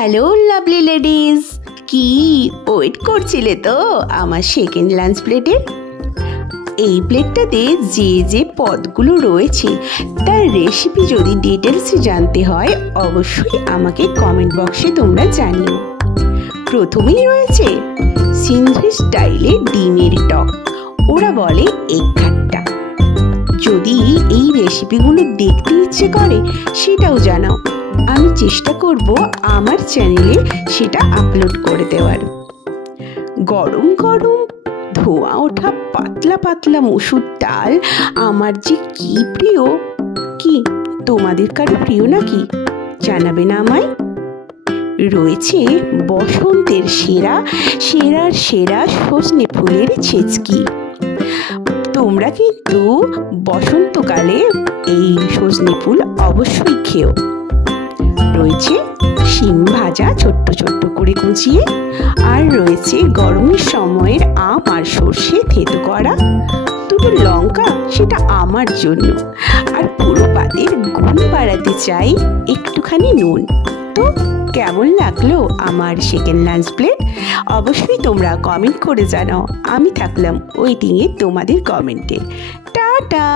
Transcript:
Hello lovely ladies, কি wait করছিলে তো আমার সেকেন্ড লাঞ্চ প্লেটের? এই প্লেটটাতে যে যে পদগুলো রয়েছে তার রেসিপি যদি ডিটেলসে জানতে হয় অবশ্যই আমাকে কমেন্ট বক্সে তোমরা জানিও। প্রথমেই রয়েছে সিন্ধি স্টাইলে ডিমের টক, ওরা বলে এগ খাট্টা। যদি এই রেসিপিগুলো দেখতে ইচ্ছে করে সেটাও জানাও, আমি চেষ্টা করব আমার চ্যানেলে সেটা আপলোড করে দেওয়ার। গরম গরম ধোয়া ওঠা পাতলা পাতলা মসুর ডাল আমার যে কি প্রিয়, কি তোমাদের কারো প্রিয় নাকি? জানাবে না আমায়। রয়েছে বসন্তের সেরা সজনে ফুলের ছেচকি। তোমরা কিন্তু বসন্তকালে এই সজনে ফুল অবশ্যই খেও। রয়েছে শিম ভাজা ছোট্ট ছোট্ট করে কুচিয়ে, আর রয়েছে গরমের সময়ের আম আর সর্ষে থেতো করা, দুটো লঙ্কা সেটা আমার জন্য, আর পুরো পাতের গুণ বাড়াতে চাই একটুখানি নুন। তো কেমন লাগলো আমার সেকেন্ড লাঞ্চ প্লেট? অবশ্যই তোমরা কমেন্ট করে জানাও। আমি থাকলাম ওয়েটিংয়ে তোমাদের কমেন্টে। টাটা।